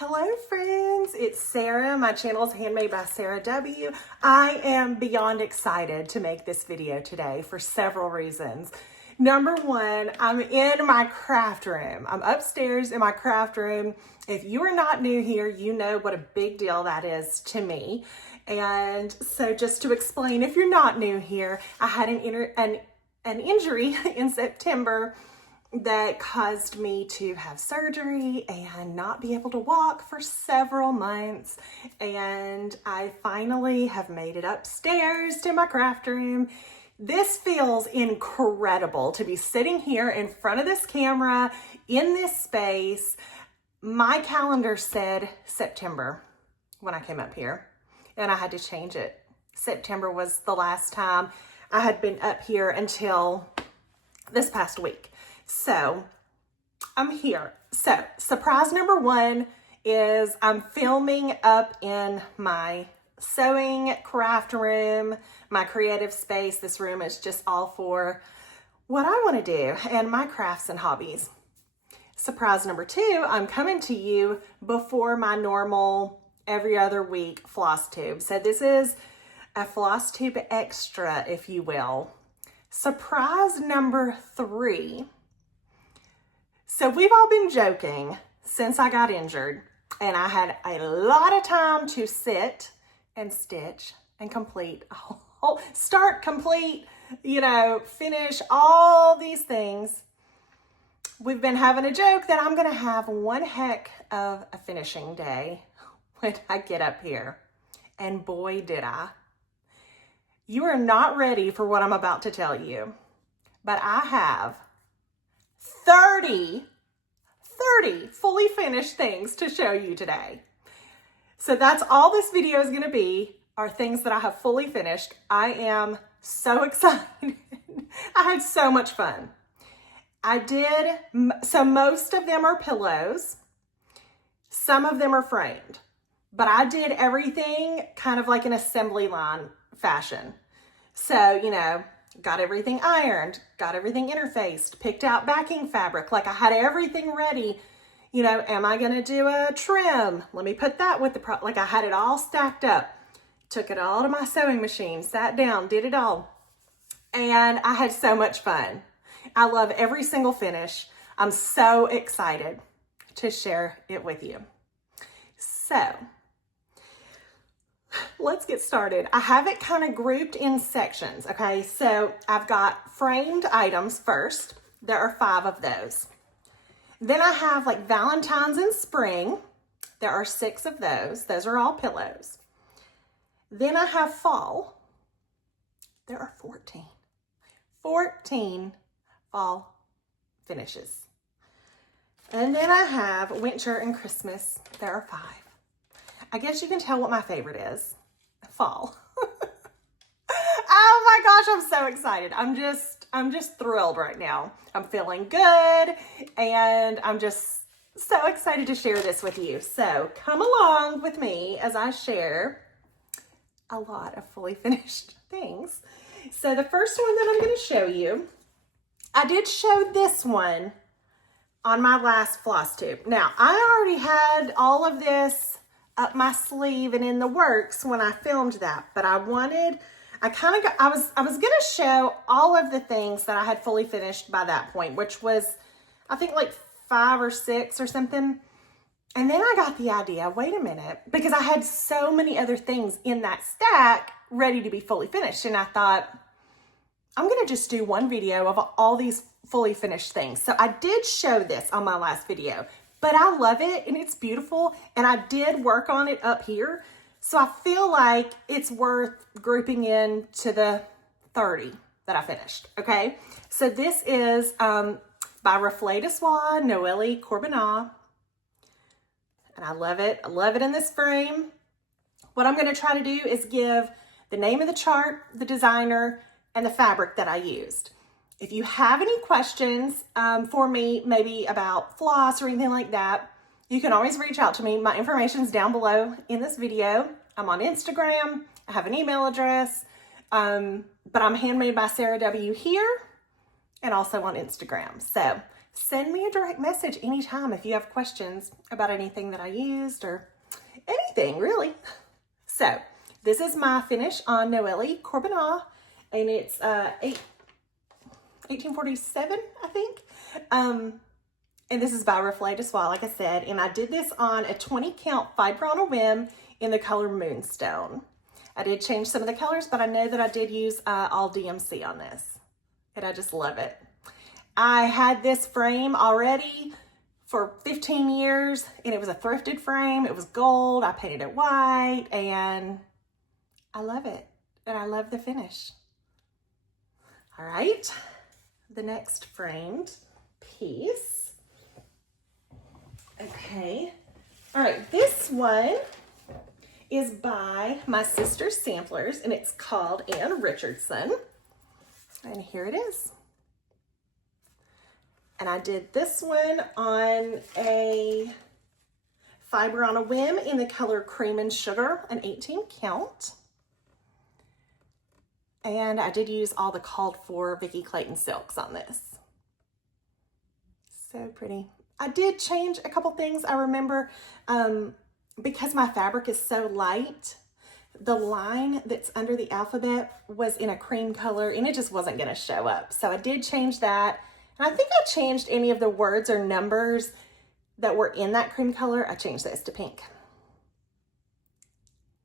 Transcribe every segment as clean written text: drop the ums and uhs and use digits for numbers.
Hello friends, it's Sarah. My channel is Handmade by Sarah W. I am beyond excited to make this video today for several reasons. Number one, I'm in my craft room. I'm upstairs in my craft room. If you are not new here, you know what a big deal that is to me. And so just to explain, if you're not new here, I had an injury in September that caused me to have surgery and not be able to walk for several months. And I finally have made it upstairs to my craft room. This feels incredible to be sitting here in front of this camera in this space. My calendar said September when I came up here, and I had to change it. September was the last time I had been up here until this past week. So I'm here. So surprise number one is I'm filming up in my sewing craft room, my creative space. This room is just all for what I want to do and my crafts and hobbies. Surprise number two, I'm coming to you before my normal every other week floss tube. So this is a floss tube extra, if you will. Surprise number three. So we've all been joking since I got injured, and I had a lot of time to sit and stitch and complete, start, complete, finish all these things. We've been having a joke that I'm gonna have one heck of a finishing day when I get up here. And boy, did I. You are not ready for what I'm about to tell you, but I have 30 fully finished things to show you today. So that's all this video is going to be, are things that I have fully finished. I am so excited. I had so much fun. So most of them are pillows. Some of them are framed, but I did everything kind of like an assembly line fashion. So, got everything ironed, got everything interfaced, picked out backing fabric. Like I had everything ready. Am I going to do a trim? Let me put that with like I had it all stacked up. Took it all to my sewing machine, sat down, did it all. And I had so much fun. I love every single finish. I'm so excited to share it with you. So let's get started. I have it kind of grouped in sections, okay? So I've got framed items first. There are 5 of those. Then I have like Valentine's in spring. There are 6 of those. Those are all pillows. Then I have fall. There are 14. 14 fall finishes. And then I have winter and Christmas. There are 5. I guess you can tell what my favorite is. Fall. Oh my gosh, I'm so excited. I'm just thrilled right now. I'm feeling good, and I'm just so excited to share this with you. So come along with me as I share a lot of fully finished things. So the first one that I'm going to show you, I did show this one on my last floss tube. Now, I already had all of this up my sleeve and in the works when I filmed that, but I was gonna show all of the things that I had fully finished by that point, which was, I think like 5 or 6 or something. And then I got the idea, wait a minute, because I had so many other things in that stack ready to be fully finished. And I thought, I'm gonna just do one video of all these fully finished things. So I did show this on my last video, but I love it and it's beautiful, and I did work on it up here. So I feel like it's worth grouping into the 30 that I finished, okay? So this is by Reflet de Soie, Noelle Corbinat, and I love it. I love it in this frame. What I'm gonna try to do is give the name of the chart, the designer, and the fabric that I used. If you have any questions for me, maybe about floss or anything like that, you can always reach out to me. My information's down below in this video. I'm on Instagram. I have an email address, but I'm Handmade by Sarah W here and also on Instagram. So send me a direct message anytime if you have questions about anything that I used or anything really. So this is my finish on Noelle Corbinat, and it's 1847, I think. And this is by Reflet de Soie, like I said, and I did this on a 20 count fiber on a whim in the color Moonstone. I did change some of the colors, but I know that I did use all DMC on this, and I just love it. I had this frame already for 15 years, and it was a thrifted frame. It was gold. I painted it white, and I love it, and I love the finish. All right, the next framed piece. Okay, all right, this one is by my sister's samplers, and it's called Ann Richardson, and here it is. And I did this one on a fiber on a whim in the color Cream and Sugar, an 18 count. And I did use all the called for Vicky Clayton silks on this. So pretty. I did change a couple things. I remember because my fabric is so light, the line that's under the alphabet was in a cream color and it just wasn't going to show up. So I did change that. And I think I changed any of the words or numbers that were in that cream color. I changed those to pink.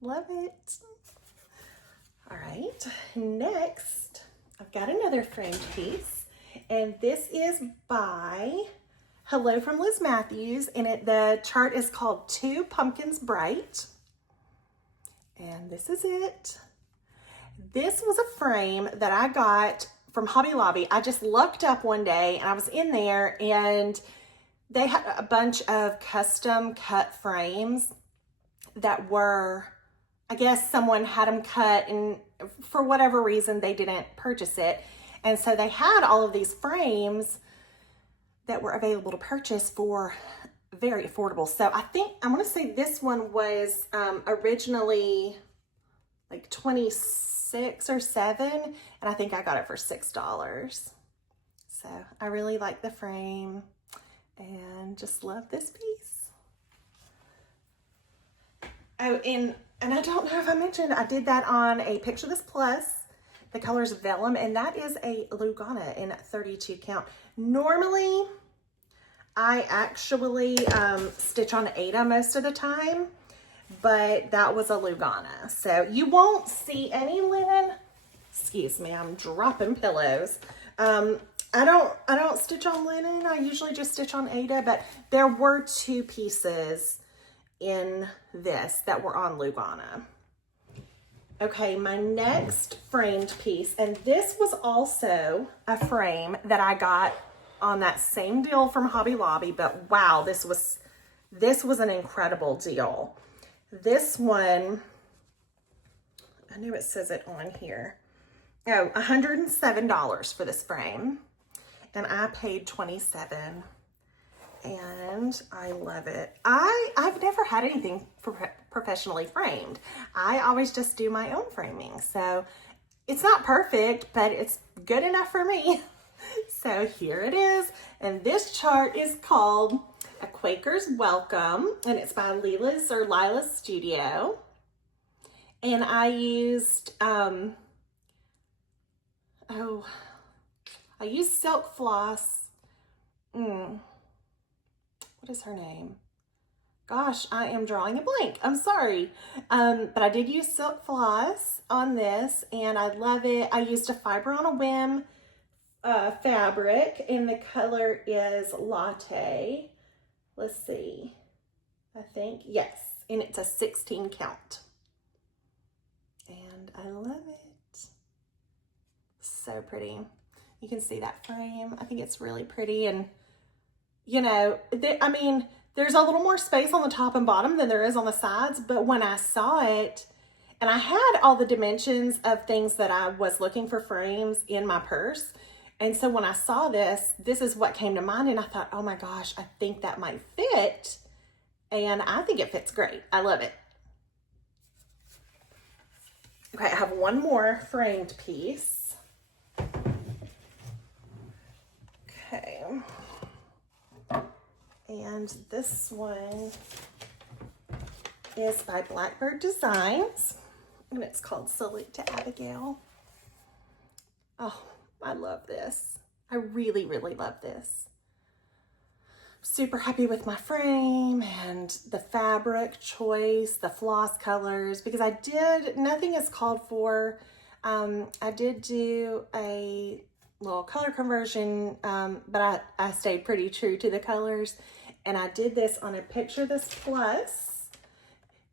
Love it. All right, next, I've got another framed piece, and this is by Hello from Liz Matthews, and the chart is called Two Pumpkins Bright, and this is it. This was a frame that I got from Hobby Lobby. I just looked up one day, and I was in there, and they had a bunch of custom cut frames that were, I guess someone had them cut, and for whatever reason, they didn't purchase it. And so they had all of these frames that were available to purchase for very affordable. So I think, I'm gonna say this one was originally like 26 or 7, and I think I got it for $6. So I really like the frame and just love this piece. Oh, and I don't know if I mentioned, I did that on a Picture This Plus. The color's Vellum, and that is a Lugana in 32 count. Normally, I actually stitch on Aida most of the time, but that was a Lugana. So you won't see any linen. Excuse me, I'm dropping pillows. I don't stitch on linen. I usually just stitch on Aida, but there were 2 pieces in this that were on Lugana. Okay, my next framed piece, and this was also a frame that I got on that same deal from Hobby Lobby, but wow, this was an incredible deal. This one, I know it says it on here. Oh, $107 for this frame, and I paid $27. And I love it. I've never had anything professionally framed. I always just do my own framing. So it's not perfect, but it's good enough for me. So here it is. And this chart is called A Quaker's Welcome, and it's by Lila's Studio. And I used, I used silk floss. What is her name? Gosh, I am drawing a blank. I'm sorry. But I did use silk floss on this, and I love it. I used a fiber on a whim fabric, and the color is Latte. Let's see. I think, yes. And it's a 16 count. And I love it. So pretty. You can see that frame. I think it's really pretty, and you know, I mean, there's a little more space on the top and bottom than there is on the sides, but when I saw it, and I had all the dimensions of things that I was looking for frames in my purse, and so when I saw this, this is what came to mind, and I thought, oh my gosh, I think that might fit, and I think it fits great. I love it. Okay, I have one more framed piece. Okay. And this one is by Blackbird Designs, and it's called Salute to Abigail. Oh, I love this. I really, really love this. Super happy with my frame and the fabric choice, the floss colors, because nothing is called for. I did do a little color conversion, but I stayed pretty true to the colors. And I did this on a Picture This Plus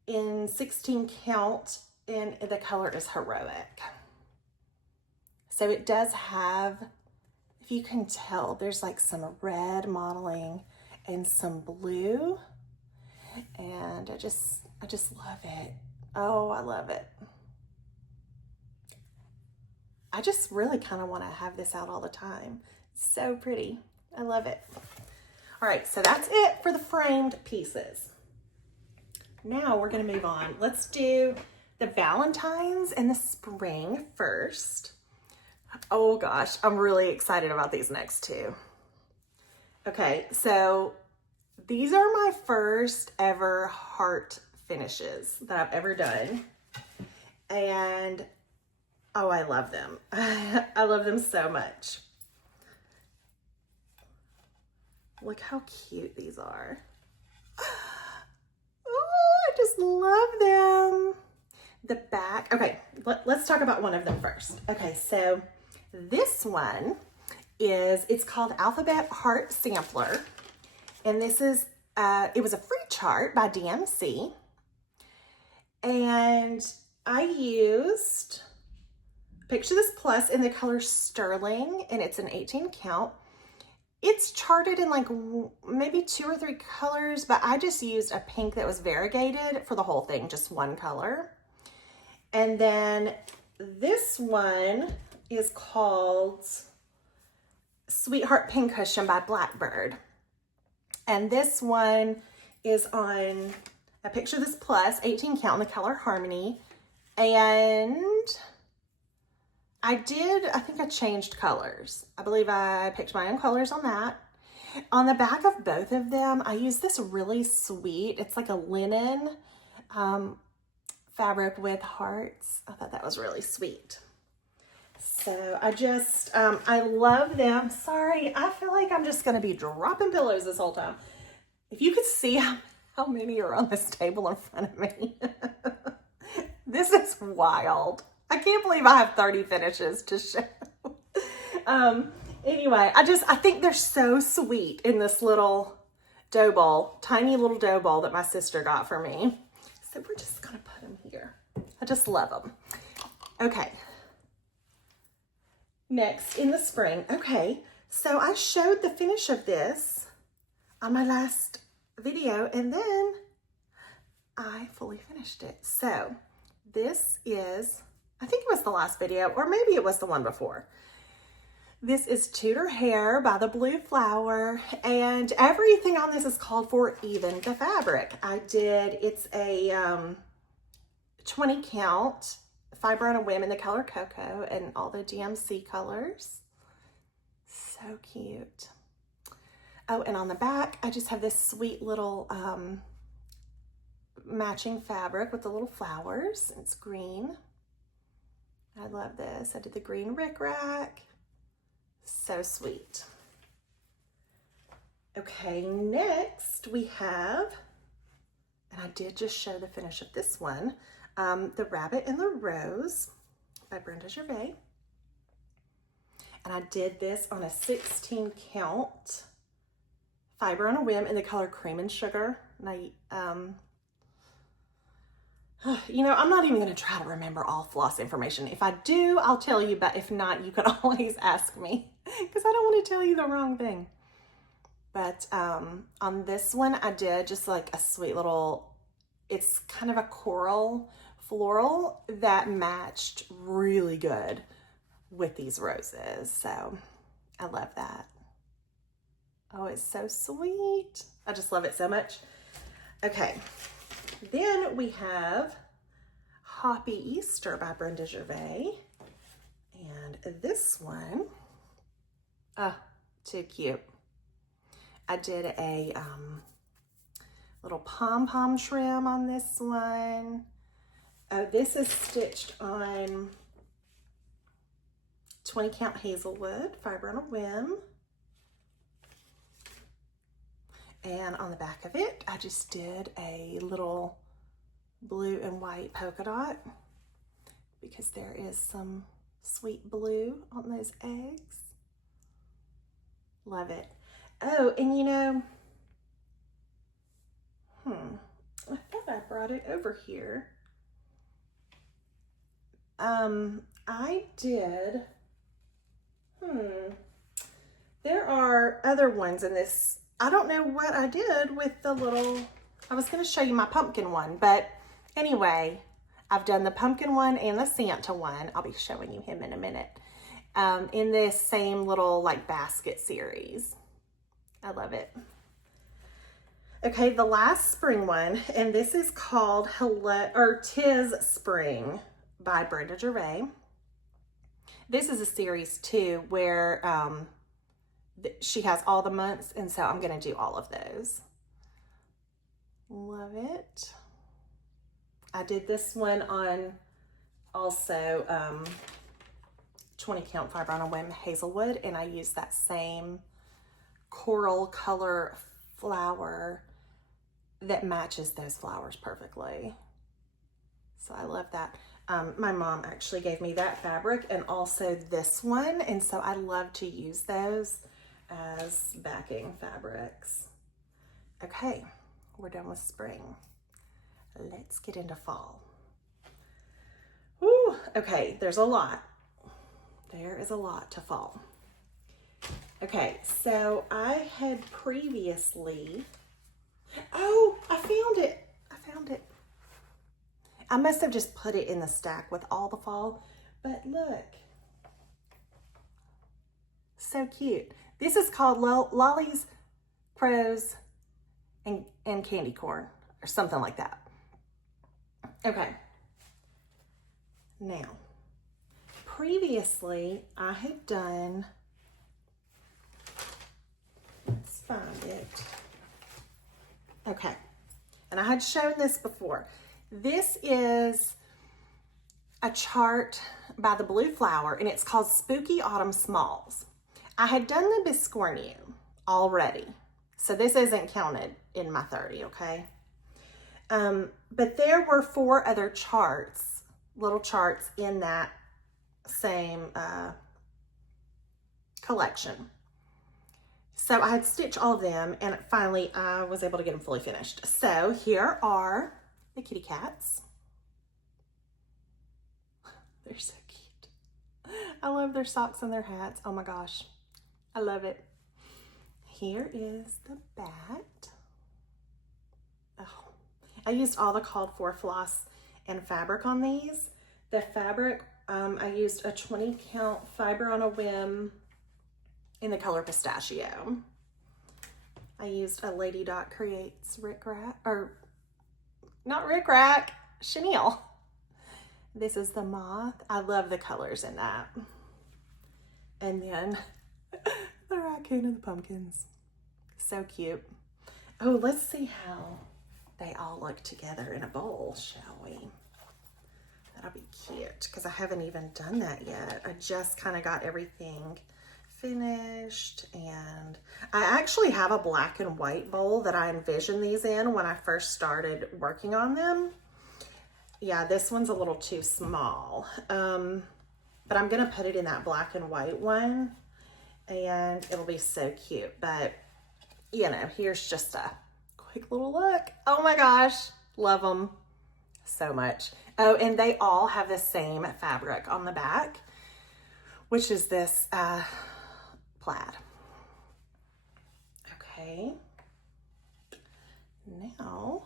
in 16 count, and the color is Heroic. So it does have, if you can tell, there's like some red modeling and some blue, and I just love it. Oh, I love it. I just really kind of want to have this out all the time. It's so pretty. I love it. All right, so that's it for the framed pieces. Now we're going to move on. Let's do the Valentines and the spring first. Oh gosh, I'm really excited about these next two. Okay, so these are my first ever heart finishes that I've ever done. And oh, I love them. I love them so much. Look how cute these are. Oh, I just love them. The back, okay, let's talk about one of them first. Okay, so this one it's called Alphabet Heart Sampler. And this is, it was a free chart by DMC. And I used Picture This Plus in the color Sterling, and it's an 18 count. It's charted in like maybe 2 or 3 colors, but I just used a pink that was variegated for the whole thing, just one color. And then this one is called Sweetheart Pincushion by Blackbird. And this one is on a Picture This Plus 18 count in the color Harmony. And I think I changed colors. I believe I picked my own colors on that. On the back of both of them, I used this really sweet, it's like a linen fabric with hearts. I thought that was really sweet. So I love them. Sorry, I feel like I'm just gonna be dropping pillows this whole time. If you could see how many are on this table in front of me. This is wild. I can't believe I have 30 finishes to show. Anyway, I think they're so sweet in this little dough bowl, tiny little dough bowl that my sister got for me. So we're just gonna put them here. I just love them. Okay. Next, in the spring. Okay, so I showed the finish of this on my last video, and then I fully finished it. So this is, I think it was the last video, or maybe it was the one before. This is Tudor Hair by the Blue Flower, and everything on this is called for, even the fabric. It's a 20 count fiber on a whim in the color Cocoa and all the DMC colors. So cute. Oh, and on the back, I just have this sweet little matching fabric with the little flowers. It's green. I love this. I did the green rickrack. So sweet. Okay, next we have, and I did just show the finish of this one, The Rabbit and the Rose by Brenda Gervais. And I did this on a 16 count fiber on a whim in the color Cream and Sugar. And you know, I'm not even going to try to remember all floss information. If I do, I'll tell you, but if not, you can always ask me because I don't want to tell you the wrong thing. But on this one, I did just like a sweet little, it's kind of a coral floral that matched really good with these roses. So I love that. Oh, it's so sweet. I just love it so much. Okay. Then we have Hoppy Easter by Brenda Gervais. And this one, too cute. I did a little pom-pom trim on this one. Oh, this is stitched on 20 count hazelwood, fiber on a whim. And on the back of it, I just did a little blue and white polka dot because there is some sweet blue on those eggs. Love it. Oh, and you know, I thought I brought it over here. I did, there are other ones in this. I don't know what I did with the little, I was going to show you my pumpkin one, but anyway, I've done the pumpkin one and the Santa one. I'll be showing you him in a minute. In this same little like basket series. I love it. Okay, the last spring one, and this is called Tis Spring by Brenda Gervais. This is a series too where she has all the months, and so I'm going to do all of those. Love it. I did this one on also 20 count fiber on a whim hazelwood, and I used that same coral color flower that matches those flowers perfectly. So I love that. My mom actually gave me that fabric and also this one, and so I love to use those as backing fabrics. Okay, we're done with spring. Let's get into fall. Woo, okay, there's a lot. There is a lot to fall. Okay, so I had previously, oh, I found it. I must have just put it in the stack with all the fall, but look. So cute. This is called Lollies, Crows, and Candy Corn, or something like that. Okay. Now, previously I had done, let's find it. Okay, and I had shown this before. This is a chart by the Blue Flower, and it's called Spooky Autumn Smalls. I had done the Biscornu already, so this isn't counted in my 30, okay? But there were 4 other charts, little charts in that same collection. So I had stitched all of them, and finally I was able to get them fully finished. So here are the kitty cats. They're so cute. I love their socks and their hats. Oh my gosh, I love it. Here is the bat. Oh, I used all the called for floss and fabric on these. The fabric, I used a 20 count fiber on a whim in the color pistachio. I used a Lady Dot Creates rickrack, or not rickrack, chenille. This is the moth. I love the colors in that. And then the raccoon and the pumpkins. So cute. Oh, let's see how they all look together in a bowl, shall we? That'll be cute, because I haven't even done that yet. I just kind of got everything finished, and I actually have a black and white bowl that I envisioned these in when I first started working on them. Yeah, this one's a little too small, but I'm gonna put it in that black and white one, and it'll be so cute. But you know, here's just a quick little look. Oh my gosh, love them so much. Oh, and they all have the same fabric on the back, which is this plaid. Okay, now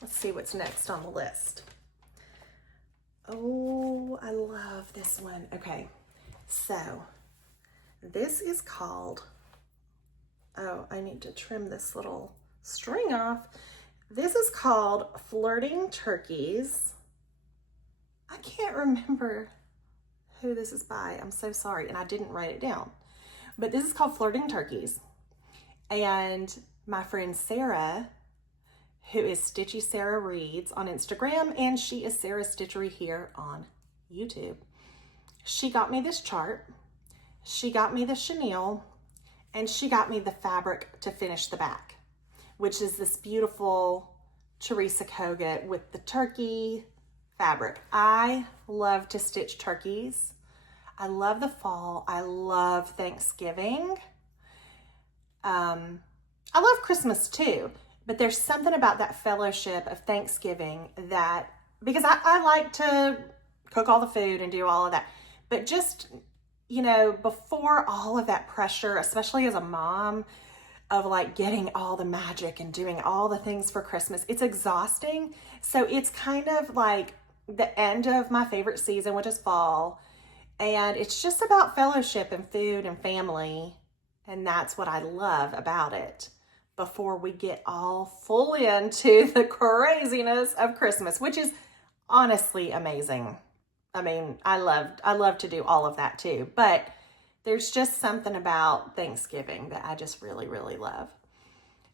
let's see what's next on the list. Oh, I love this one. Okay, so this is called, oh, I need to trim this little string off. This is called Flirting Turkeys. I can't remember who this is by. I'm so sorry, and I didn't write it down. but this is called Flirting Turkeys. And my friend Sarah, who is Stitchy Sarah Reads on Instagram, and she is Sarah Stitchery here on YouTube. She got me this chart, she got me the chenille, and she got me the fabric to finish the back, which is this beautiful Teresa Kogut with the turkey fabric. I love to stitch turkeys. I love the fall. I love Thanksgiving. I love Christmas too, but there's something about that fellowship of Thanksgiving that, because I like to cook all the food and do all of that, but just, you know, before all of that pressure, especially as a mom, of like getting all the magic and doing all the things for Christmas, it's exhausting. So it's kind of like the end of my favorite season, which is fall. And it's just about fellowship and food and family. And that's what I love about it before we get all full into the craziness of Christmas, which is honestly amazing. I mean, I love to do all of that too, but there's just something about Thanksgiving that I just really, really love.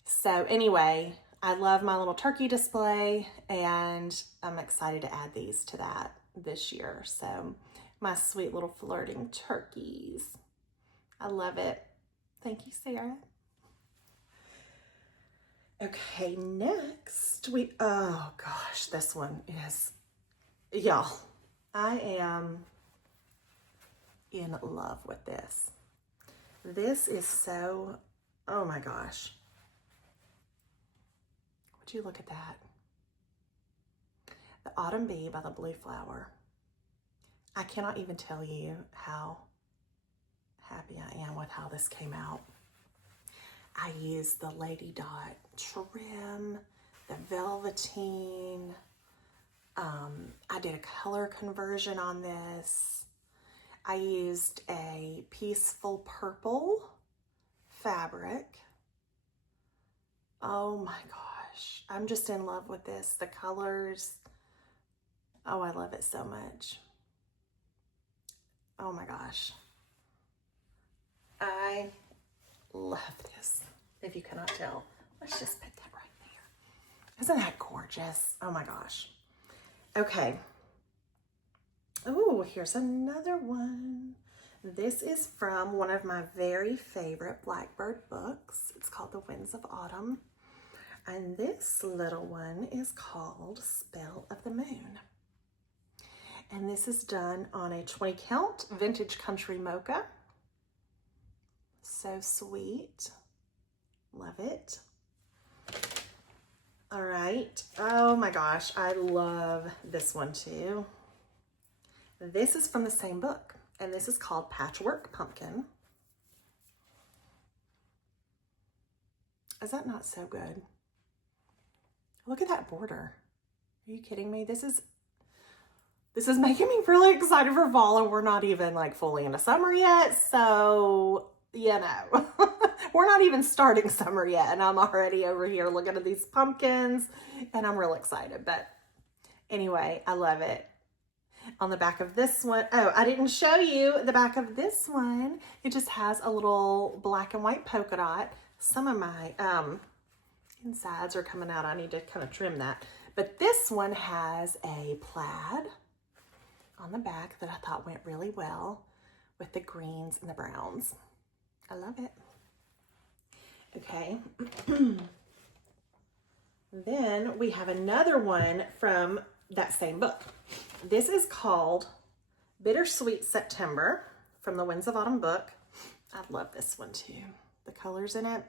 So anyway, I love my little turkey display, and I'm excited to add these to that this year. So my sweet little flirting turkeys. I love it. Thank you, Sarah. Okay, next oh gosh, this one is, y'all, I am in love with this. This is so, oh my gosh. Would you look at that? The Autumn Bee by the Blue Flower. I cannot even tell you how happy I am with how this came out. I used the Lady Dot trim, the velveteen. I did a color conversion on this. I used a peaceful purple fabric. Oh my gosh, I'm just in love with this. The colors, oh, I love it so much. Oh my gosh. I love this, if you cannot tell. Let's just put that right there. Isn't that gorgeous? Oh my gosh. Okay. Oh, here's another one. This is from one of my very favorite Blackbird books. It's called The Winds of Autumn. And this little one is called Spell of the Moon. And this is done on a 20 count vintage country mocha. So sweet. Love it. All right. Oh my gosh, I love this one too. This is from the same book, and this is called Patchwork Pumpkin. Is that not so good? Look at that border. Are you kidding me? This is making me really excited for fall, and we're not even like fully into summer yet. So, you know, we're not even starting summer yet, and I'm already over here looking at these pumpkins, and I'm real excited. But anyway, I love it. On the back of this one, oh, I didn't show you the back of this one. It just has a little black and white polka dot. Some of my insides are coming out. I need to kind of trim that. But this one has a plaid on the back that I thought went really well with the greens and the browns. I love it. Okay. Then we have another one from that same book. This is called Bittersweet September from the Winds of Autumn book. I love this one too. The colors in it,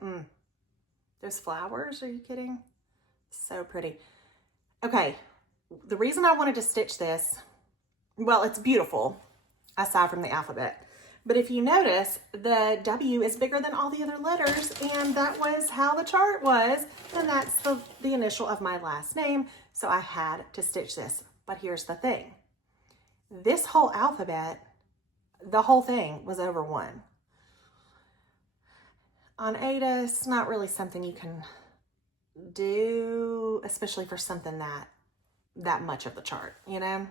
those flowers, are you kidding? So pretty. Okay, the reason I wanted to stitch this, well, it's beautiful, aside from the alphabet. But if you notice, the W is bigger than all the other letters, and that was how the chart was, and that's the initial of my last name, so I had to stitch this. But here's the thing. This whole alphabet, the whole thing was over 1. On Ada, it's not really something you can do, especially for something that much of the chart, you know?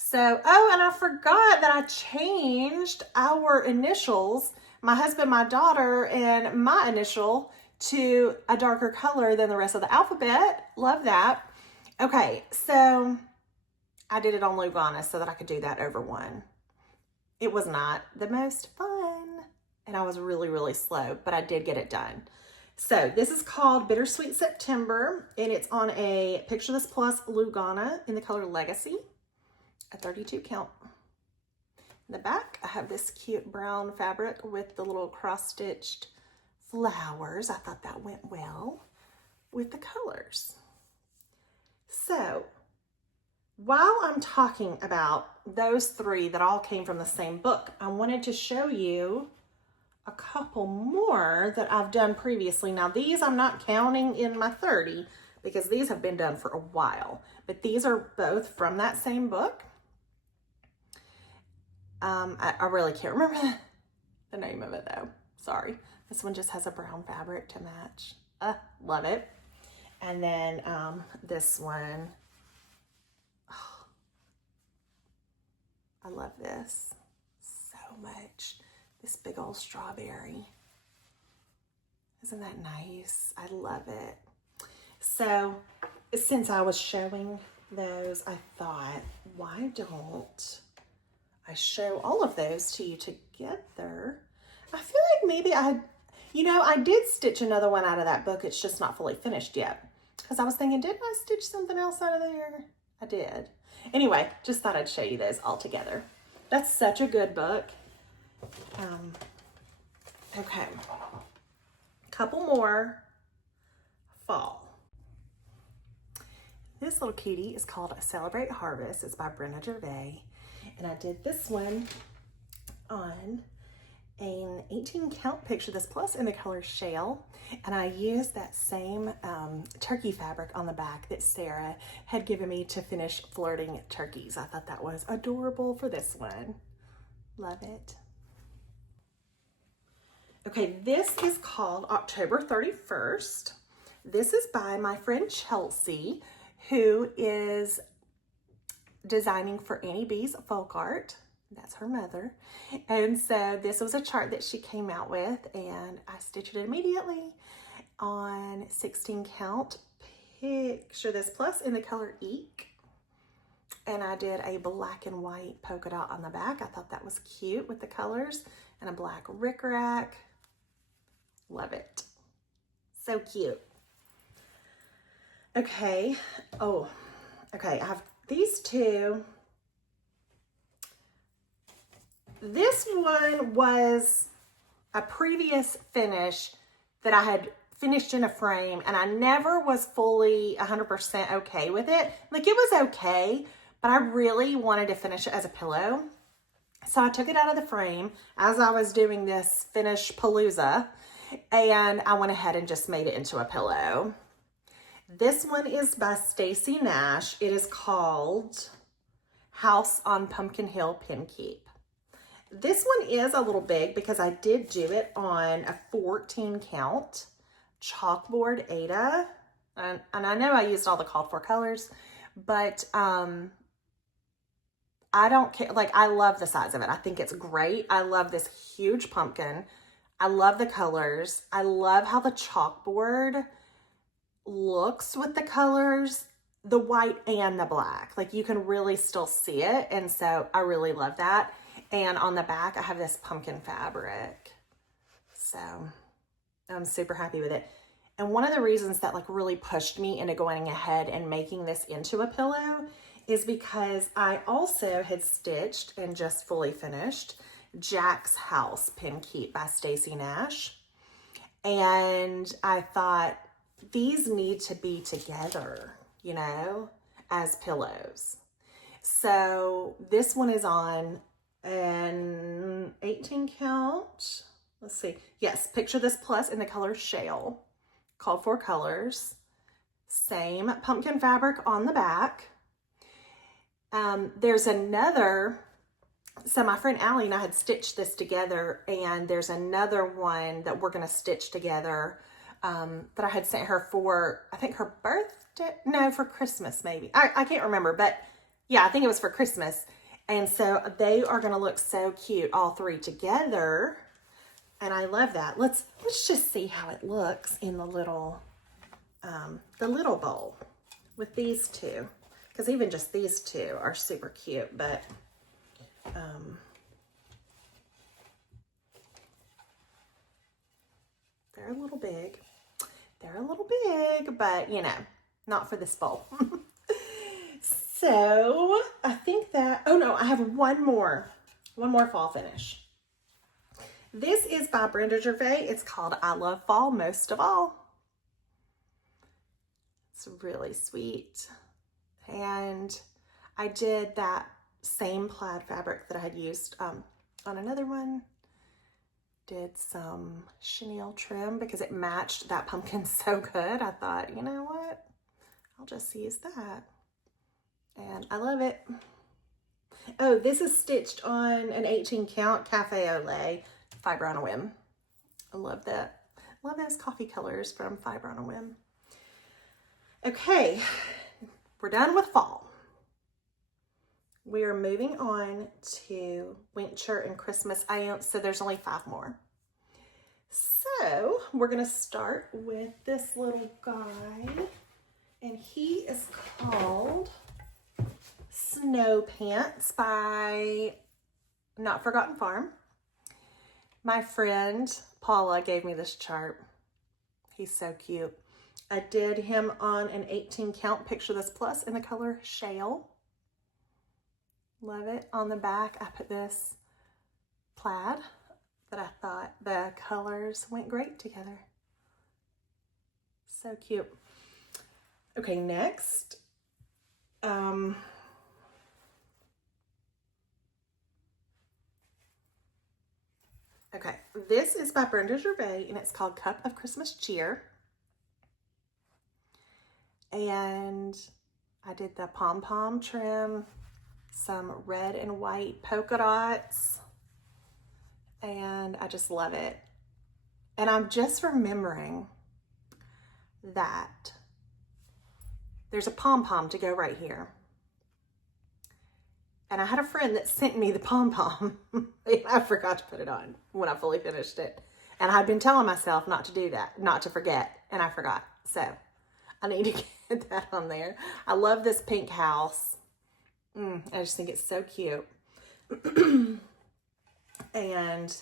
So, oh, and I forgot that I changed our initials, my husband, my daughter, and my initial to a darker color than the rest of the alphabet. Love that. Okay, so I did it on Lugana so that I could do that over one. It was not the most fun, and I was really, really slow, but I did get it done. So this is called Bittersweet September, and it's on a Picture This Plus Lugana in the color Legacy, a 32 count. In the back, I have this cute brown fabric with the little cross-stitched flowers. I thought that went well with the colors. So while I'm talking about those three that all came from the same book, I wanted to show you a couple more that I've done previously. Now these I'm not counting in my 30 because these have been done for a while, but these are both from that same book. I really can't remember the name of it though. Sorry. This one just has a brown fabric to match. Love it. And then this one, oh, I love this so much. This big old strawberry. Isn't that nice? I love it. So since I was showing those, I thought, why don't I show all of those to you together? I feel like maybe I did stitch another one out of that book. It's just not fully finished yet. Because I was thinking, didn't I stitch something else out of there? I did. Anyway, just thought I'd show you those all together. That's such a good book. Okay. Couple more. Fall. This little cutie is called Celebrate Harvest. It's by Brenda Gervais. And I did this one on an 18 count Picture This Plus in the color Shale. And I used that same turkey fabric on the back that Sarah had given me to finish flirting turkeys. I thought that was adorable for this one. Love it. Okay, this is called October 31st. This is by my friend Chelsea, who is designing for Annie B's Folk Art. That's her mother. And so this was a chart that she came out with, and I stitched it immediately on 16 count Picture This Plus in the color Eek. And I did a black and white polka dot on the back. I thought that was cute with the colors, and a black rickrack. Love it. So cute. Okay. Oh, okay. I have these two. This one was a previous finish that I had finished in a frame, and I never was fully 100% okay with it. Like, it was okay, but I really wanted to finish it as a pillow. So I took it out of the frame as I was doing this finish palooza, and I went ahead and just made it into a pillow. This one is by Stacy Nash. It is called House on Pumpkin Hill Pin Keep. This one is a little big because I did do it on a 14 count chalkboard Aida. And I know I used all the called for colors, but I don't care. Like, I love the size of it. I think it's great. I love this huge pumpkin. I love the colors. I love how the chalkboard looks with the colors, the white and the black. Like, you can really still see it. And so I really love that. And on the back, I have this pumpkin fabric. So I'm super happy with it. And one of the reasons that like really pushed me into going ahead and making this into a pillow is because I also had stitched and just fully finished Jack's House Pin Keep by Stacy Nash. And I thought, these need to be together, you know, as pillows. So this one is on an 18 count. Let's see. Yes, Picture This Plus in the color Shale. Called for colors. Same pumpkin fabric on the back. There's another, so my friend Allie and I had stitched this together, and there's another one that we're going to stitch together that I had sent her for, I think her birthday, no, for Christmas maybe. I can't remember, but Yeah, I think it was for Christmas. And so they are going to look so cute, all three together. And I love that. Let's just see how it looks in the little bowl with these two. Because even just these two are super cute, but they're a little big. They're a little big, but you know, not for this bowl. So I think that, oh no, I have one more fall finish. This is by Brenda Gervais. It's called I Love Fall Most of All. It's really sweet. And I did that same plaid fabric that I had used on another one. Did some chenille trim because it matched that pumpkin so good. I thought, you know what? I'll just use that. And I love it. Oh, this is stitched on an 18 count Cafe au Lait Fiber on a Whim. I love that. Love those coffee colors from Fiber on a Whim. Okay, we're done with fall. We are moving on to winter and Christmas. So there's only 5 more. So we're gonna start with this little guy, and he is called Snow Pants by Not Forgotten Farm. My friend Paula gave me this chart. He's so cute. I did him on an 18 count Picture This Plus in the color Shale. Love it. On the back, I put this plaid that I thought the colors went great together. So cute. Okay, next. Okay, this is by Brenda Gervais, and it's called Cup of Christmas Cheer. And I did the pom-pom trim, some red and white polka dots, and I just love it. And I'm just remembering that there's a pom-pom to go right here. And I had a friend that sent me the pom-pom. I forgot to put it on when I fully finished it. And I'd been telling myself not to do that, not to forget, and I forgot. So I need to get that on there. I love this pink house. I just think it's so cute. And,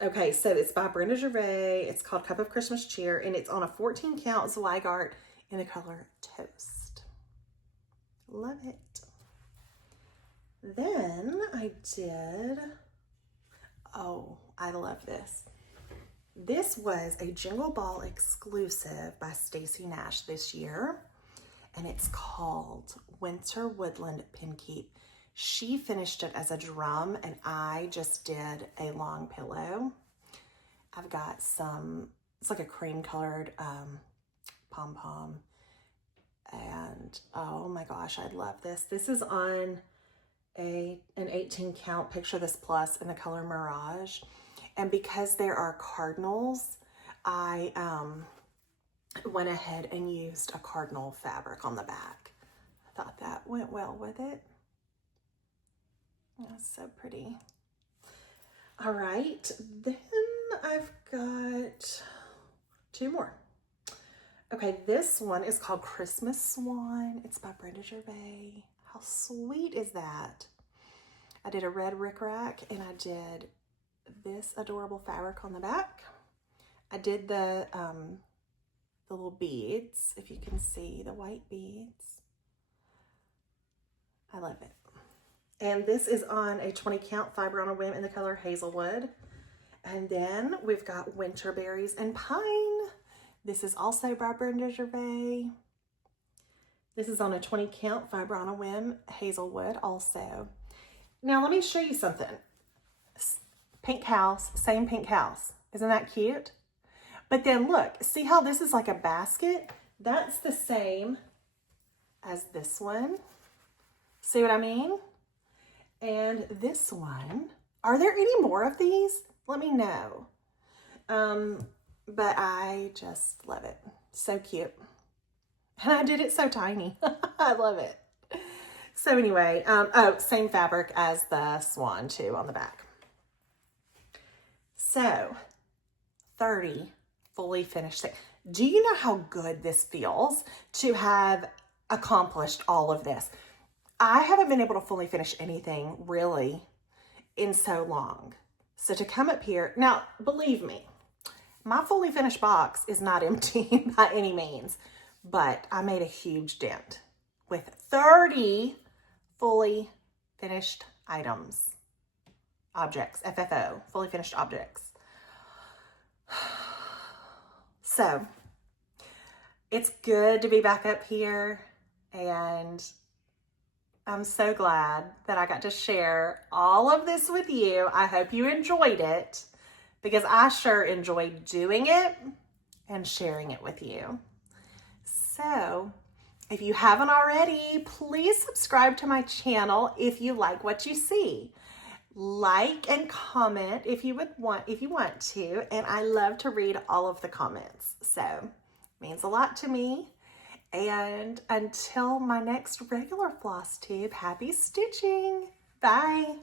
okay, so it's by Brenda Gervais. It's called Cup of Christmas Cheer, and it's on a 14 count Zweigart in the color Toast. Love it. Then I did, oh, I love this. This was a Jingle Ball exclusive by Stacy Nash this year, and it's called Winter Woodland Pin Keep. She finished it as a drum, and I just did a long pillow. I've got some, it's like a cream colored pom-pom, and oh my gosh, I love this. This is on an 18 count Picture This Plus in the color Mirage. And because there are cardinals, I went ahead and used a cardinal fabric on the back. I thought that went well with it. That's so pretty. All right, then I've got 2 more. Okay, this one is called Christmas Swan. It's by Brenda Gervais. How sweet is that? I did a red rickrack, and I did this adorable fabric on the back. I did the little beads, if you can see the white beads. I love it. And this is on a 20 count Fiber on a Whim in the color Hazelwood. And then we've got Winter Berries and Pine. This is also by Brenda Gervais. This is on a 20 count Fiber on a Whim Hazelwood also. Now let me show you something. Pink house, same pink house. Isn't that cute? But then look, see how this is like a basket? That's the same as this one. See what I mean? And this one, are there any more of these? Let me know. But I just love it. So cute. And I did it so tiny. I love it. So anyway, oh, same fabric as the swan too on the back. So 30 fully finished things. Do you know how good this feels to have accomplished all of this? I haven't been able to fully finish anything really in so long. So to come up here, now believe me, my fully finished box is not empty by any means, but I made a huge dent with 30 fully finished items, objects, FFO, fully finished objects. So it's good to be back up here, and I'm so glad that I got to share all of this with you. I hope you enjoyed it, because I sure enjoyed doing it and sharing it with you. So if you haven't already, please subscribe to my channel if you like what you see. Like and comment if you want to, and I love to read all of the comments. So it means a lot to me. And until my next regular floss tube, happy stitching. Bye.